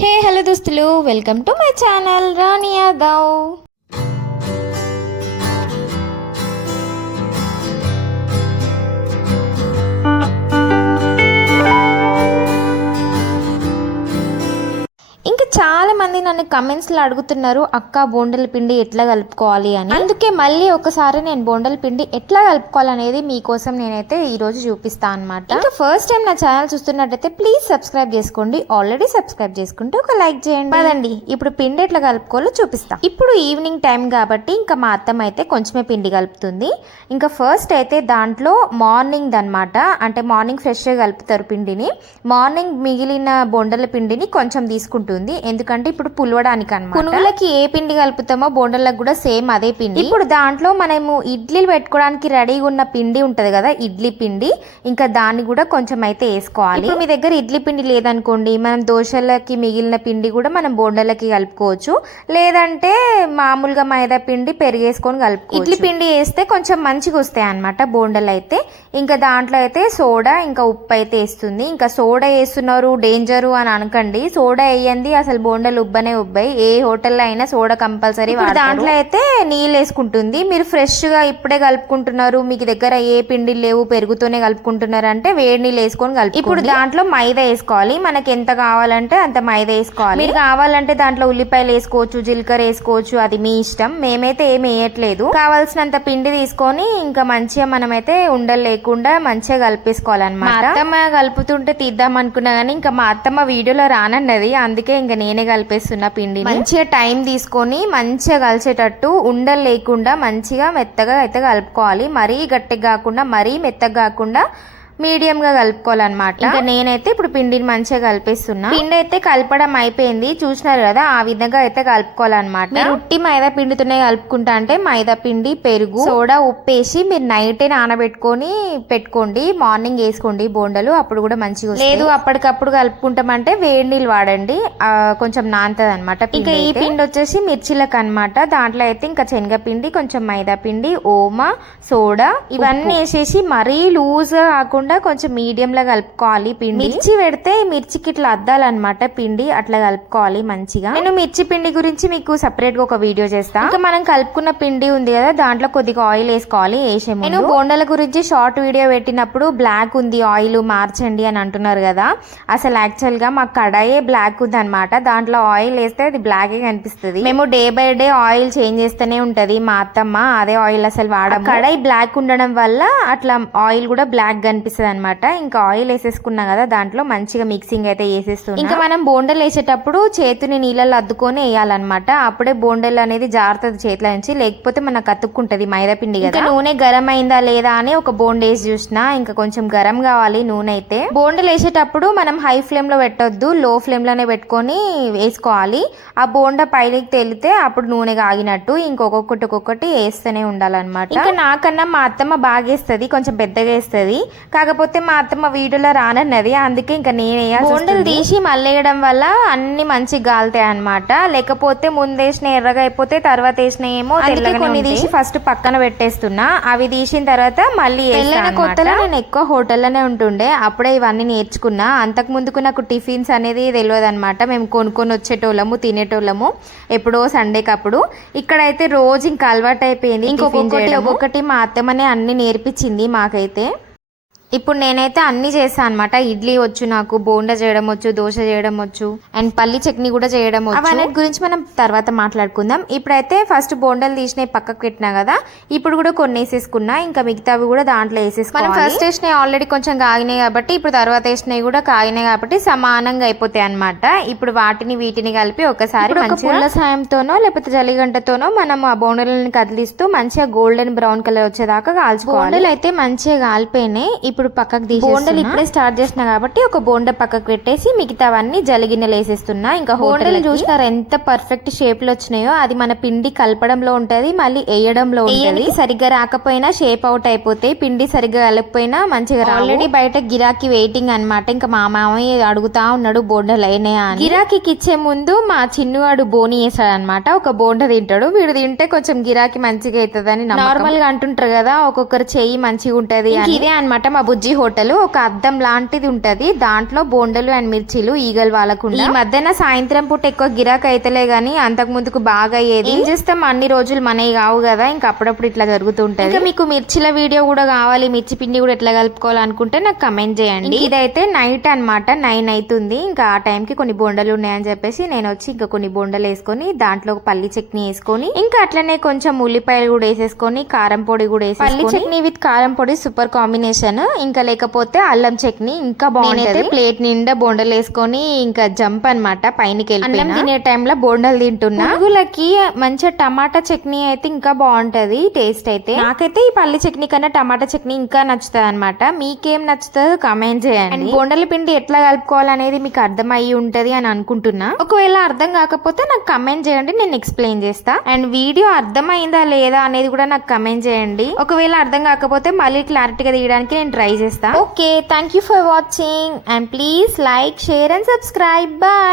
హే hello దోస్తులు welcome to my channel Rani Yadav నన్ను కమెంట్స్లో అడుగుతున్నారు అక్క బోండల పిండి ఎట్లా కలుపుకోవాలి? అని. అందుకే మళ్ళీ ఒకసారి నేను బోండల పిండి ఎట్లా కలుపుకోవాలనేది మీకోసం నేనైతే ఈ రోజు చూపిస్తాను అనమాట ఇంకా ఫస్ట్ టైం నా ఛానల్ చూస్తున్నట్టయితే ప్లీజ్ సబ్స్క్రైబ్ చేసుకోండి. ఆల్రెడీ సబ్స్క్రైబ్ చేసుకుంటే ఒక లైక్ చేయండి. పదండి. ఇప్పుడు పిండి ఎట్లా కలుపుకోవాలో చూపిస్తా. ఇప్పుడు ఈవినింగ్ టైం కాబట్టి ఇంకా మా అత్తమ్మ అయితే కొంచెమే పిండి కలుపుతుంది. ఇంకా ఫస్ట్ అయితే దాంట్లో మార్నింగ్ అనమాట అంటే మార్నింగ్ ఫ్రెష్గా కలుపుతారు పిండిని. మార్నింగ్ మిగిలిన బొండల పిండిని కొంచెం తీసుకుంటుంది. ఎందుకంటే ఇప్పుడు పులవడానికి అనమాట పునుగులకి ఏ పిండి కలుపుతామో బొండలకు కూడా సేమ్ అదే పిండి. ఇప్పుడు దాంట్లో మనము ఇడ్లీలు పెట్టుకోవడానికి రెడీగా ఉన్న పిండి ఉంటది కదా ఇడ్లీ పిండి. ఇంకా దాన్ని కూడా కొంచెం అయితే వేసుకోవాలి మీ దగ్గర ఇడ్లీ పిండి లేదనుకోండి మనం దోశలకి మిగిలిన పిండి కూడా మనం బోండలకి కలుపుకోవచ్చు. లేదంటే మామూలుగా మైదా పిండి పెరిగేసుకొని కలుపుకో ఇడ్లీ పిండి వేస్తే కొంచెం మంచిగా వస్తాయి అనమాట బోండలు అయితే. ఇంకా దాంట్లో అయితే సోడా ఇంకా ఉప్పు అయితే వేస్తుంది. ఇంకా సోడా వేస్తున్నారు డేంజరు అని అనకండి. సోడా వేయండి అసలు బోండలు ఉబ్బనే ఉబ్బాయి ఏ హోటల్లో అయినా సోడా కంపల్సరీ దాంట్లో అయితే నీళ్ళు వేసుకుంటుంది. మీరు ఫ్రెష్గా ఇప్పుడే కలుపుకుంటున్నారు. మీకు దగ్గర ఏ పిండి లేవు పెరుగుతోనే కలుపుకుంటున్నారు అంటే వేడి నీళ్ళు వేసుకొని కలుపు ఇప్పుడు దాంట్లో మైదా వేసుకోవాలి. మనకి ఎంత కావాలంటే అంత మైదా వేసుకోవాలి. మీరు కావాలంటే దాంట్లో ఉల్లిపాయలు వేసుకోవచ్చు జీలకర్ర వేసుకోవచ్చు. అది మీ ఇష్టం. మేమైతే ఏమి వేయట్లేదు. కావాల్సినంత పిండి తీసుకొని ఇంకా మంచిగా మనమైతే ఉండలు లేకుండా మంచిగా కలిపేసుకోవాలన్నమాట. అత్తమ్మ కలుపుతుంటే తీద్దాం అనుకున్నా కానీ ఇంకా మా అత్తమ్మ వీడియోలో రానన్నది. అందుకే ఇంకా నేనే కలిపేస్తున్నా పిండి మంచిగా టైం తీసుకొని మంచిగా కలిసేటట్టు ఉండలు లేకుండా మంచిగా మెత్తగా అయితే కలుపుకోవాలి. మరీ గట్టిగా కాకుండా మరీ మెత్తగా కాకుండా మీడియం గా కలుపుకోవాలన్నమాట. ఇంకా నేనైతే ఇప్పుడు పిండిని మంచిగా కలిపేస్తున్నా. పిండి అయితే కలపడం అయిపోయింది. చూసినారు కదా ఆ విధంగా అయితే కలుపుకోవాలన్నమాట. మీరు ఉట్టి మైదా పిండితోనే కలుపుకుంటా అంటే మైదా పిండి పెరుగు సోడా ఉప్పేసి మీరు నైటే నానబెట్టుకొని పెట్టుకోండి. మార్నింగ్ వేసుకోండి బోండలు అప్పుడు కూడా మంచిగా. లేదు అప్పటికప్పుడు కలుపుకుంటామంటే వేడి నీళ్ళు వాడండి. ఆ, కొంచెం నానుతుంది అనమాట ఇంకా ఈ పిండి వచ్చేసి మిర్చిలకు అనమాట దాంట్లో అయితే ఇంకా శనగపిండి కొంచెం మైదా పిండి ఓమా సోడా ఇవన్నీ వేసేసి మరీ లూజ్ కాకుండా కొంచెం మీడియం లా కలుపుకోవాలి పిండి. మిర్చి పెడితే మిర్చికి ఇట్లా అద్దాలన్నమాట పిండి అట్లా కలుపుకోవాలి మంచిగా. నేను మిర్చి పిండి గురించి మీకు సపరేట్గా ఒక వీడియో చేస్తా. ఇంకా మనం కలుపుకున్న పిండి ఉంది కదా దాంట్లో కొద్దిగా ఆయిల్ వేసుకోవాలి వేసే. నేను బోండాల గురించి షార్ట్ వీడియో పెట్టినప్పుడు బ్లాక్ ఉంది ఆయిల్ మార్చండి అని అంటున్నారు కదా. అసలు యాక్చువల్గా మా కడాయే బ్లాక్ ఉంది అనమాట దాంట్లో ఆయిల్ వేస్తే అది బ్లాక్ కనిపిస్తుంది. మేము day by day oil change చేస్తూనే ఉంటది మా అత్తమ్మ. అదే ఆయిల్ అసలు వాడము. కడాయి బ్లాక్ ఉండడం వల్ల అట్లా ఆయిల్ కూడా బ్లాక్ కనిపిస్తుంది. అనమాట ఇంకా ఆయిల్ వేసేసుకున్నాం కదా దాంట్లో మంచిగా మిక్సింగ్ అయితే వేసేస్తున్నాం ఇంకా మనం బోండలు వేసేటప్పుడు చేతిని నీళ్ళలో అద్దుకొని వేయాలన్నమాట. అప్పుడే బోండలు అనేది జారుతుంది చేతిలో నుంచి లేకపోతే మనకు అతుక్కుంటది మైదా పిండి కదా. నూనె గరం అయిందా లేదా అని ఒక బోండ వేసి చూసిన ఇంకా కొంచెం గరం కావాలి నూనె అయితే. బోండలు వేసేటప్పుడు మనం హై ఫ్లేమ్లో పెట్టొద్దు లో ఫ్లేమ్లోనే పెట్టుకొని వేసుకోవాలి. ఆ బోండ పైకి తేలితే అప్పుడు నూనె కాగినట్టు ఇంకొకటి ఒక్కొక్కటి వేస్తూనే ఉండాలన్నమాట. ఇంకా నాకన్నా మా అత్తమ్మ బాగా వేస్తుంది కొంచెం పెద్దగా వేస్తుంది. కాకపోతే మా అత్తమ్మ వీడియోలో రానన్నది. అందుకే ఇంకా నేనే బోండలు తీసి మళ్ళేయడం వల్ల అన్ని మంచిగా గాలుతాయి అనమాట లేకపోతే ముందేసిన ఎర్రగా అయిపోతే తర్వాత వేసిన ఏమో తెల్లగా కొన్ని తీసి ఫస్ట్ పక్కన పెట్టేస్తున్నా. అవి తీసిన తర్వాత మళ్ళీ పెళ్ళైన కొత్తలో నేను ఎక్కువ హోటల్లోనే ఉంటుండే. అప్పుడే ఇవన్నీ నేర్చుకున్నా. అంతకు ముందుకు నాకు టిఫిన్స్ అనేది తెలియదు అనమాట మేము కొనుక్కొని వచ్చేటోళ్ళము తినేటోళ్ళము ఎప్పుడో సండేకి అప్పుడు. ఇక్కడైతే రోజు ఇంకా అలవాటు అయిపోయింది ఇంకొకటి ఒక్కొక్కటి మా అత్తమ్మనే అన్ని నేర్పించింది మాకైతే. ఇప్పుడు నేనైతే అన్ని చేస్తాను అనమాట ఇడ్లీ వచ్చు నాకు బోండా చేయడం వచ్చు దోశ చేయడం వచ్చు అండ్ పల్లి చట్నీ కూడా చేయడం వచ్చు. అవన్నిటి గురించి మనం తర్వాత మాట్లాడుకుందాం. ఇప్పుడైతే ఫస్ట్ బోండాలు తీసినవి పక్కకు పెట్టినా కదా ఇప్పుడు కూడా కొన్ని వేసేసుకున్నా ఇంకా మిగతావి కూడా దాంట్లో వేసేసుకున్నాం ఫస్ట్ వేసినవి ఆల్రెడీ కొంచెం కాగినాయి కాబట్టి ఇప్పుడు తర్వాత వేసినవి కూడా కాగినాయి కాబట్టి సమానంగా అయిపోతాయి అనమాట ఇప్పుడు వాటిని వీటిని కలిపి ఒకసారి ఒక పుల్ల సాయంతోనో లేకపోతే జలిగంటతోనో మనం ఆ బోండలను కదిలిస్తూ మంచిగా గోల్డెన్ బ్రౌన్ కలర్ వచ్చేదాకా కాల్చుకోవాలి. బోండలు అయితే మంచిగా కాలిపోయినాయి. ఇప్పుడు పక్కకు తీసి బోండలు ఇప్పుడే స్టార్ట్ చేసిన కాబట్టి ఒక బోండ పక్కకు పెట్టేసి మిగతావన్నీ జలిగిన్నెలు వేసేస్తున్నా ఇంకా హోటల్ చూసినారు ఎంత పర్ఫెక్ట్ షేప్లో వచ్చినాయో? అది మన పిండి కలపడంలో ఉంటది మళ్ళీ వేయడంలో ఉంటది. సరిగ్గా రాకపోయినా షేప్ అవుట్ అయిపోతాయి పిండి సరిగ్గా కలపకపోయినా మంచిగా ఆల్రెడీ బయట గిరాకీ వెయిటింగ్ అన్నమాట. ఇంకా మా మామయ్య అడుగుతా ఉన్నాడు బోండలు అయినాయా? గిరాకీకి ఇచ్చే ముందు మా చిన్నవాడు బోని వేసాడు అనమాట ఒక బోండ తింటాడు. వీడు తింటే కొంచెం గిరాకీ మంచిగా అవుతుందని నార్మల్గా అంటుంటారు కదా ఒక్కొక్కరు చెయ్యి మంచిగా ఉంటది అని. ఇదే అన్నమాట మా బుజ్జి హోటల్ ఒక అద్దం లాంటిది ఉంటది. దాంట్లో బోండలు అండ్ మిర్చీలు ఈగలు వాళ్ళకుండా ఈ మధ్యన సాయంత్రం పూట ఎక్కువ గిరాక్ అయితేలే గానీ అంతకు ముందుకు బాగా అయ్యేది. ఏం చేస్తాం? అన్ని రోజులు మనవి కావు కదా. ఇంకా అప్పుడప్పుడు ఇట్లా జరుగుతుంటది. ఇంకా మీకు మిర్చిల వీడియో కూడా కావాలి. మిర్చి పిండి కూడా ఎట్లా కలుపుకోవాలనుకుంటే నాకు కమెంట్ చేయండి. ఇదైతే నైట్ అన్నమాట. నైన్ అవుతుంది ఇంకా ఆ టైంకి కొన్ని బొండలు ఉన్నాయని చెప్పేసి నేను వచ్చి ఇంకా కొన్ని బొండలు వేసుకొని దాంట్లో పల్లి చట్నీ వేసుకొని ఇంకా అట్లనే కొంచెం ఉల్లిపాయలు కూడా వేసేసుకొని కారం పొడి కూడా వేసి పల్లి చట్నీ విత్ కారం పొడి సూపర్ కాంబినేషన్. ఇంకా లేకపోతే అల్లం చట్నీ ఇంకా బాగుంటది. ప్లేట్ నిండా బొండలు వేసుకొని ఇంకా జంప్ అన్నమాట పైనకి వెళ్ళి తినే టైంలో బొండలు తింటున్నా. పురుగులకి మంచిగా టమాటా చట్నీ అయితే ఇంకా బాగుంటది టేస్ట్ అయితే. నాకైతే ఈ పల్లి చట్నీ కన్నా టమాటా చట్నీ ఇంకా నచ్చుతుంది అనమాట మీకేం నచ్చుతుందో కమెంట్ చేయండి. అండ్ బొండల పిండి ఎట్లా కలుపుకోవాలనేది మీకు అర్థమయ్యి ఉంటది అని అనుకుంటున్నా. ఒకవేళ అర్థం కాకపోతే నాకు కమెంట్ చేయండి నేను ఎక్స్ప్లెయిన్ చేస్తా. అండ్ వీడియో అర్థమైందా లేదా అనేది కూడా నాకు కమెంట్ చేయండి. ఒకవేళ అర్థం కాకపోతే మళ్ళీ క్లారిటీగా తీయడానికి నేను ట్రై ట్రై చేస్తా okay thank you for watching and please like share and subscribe bye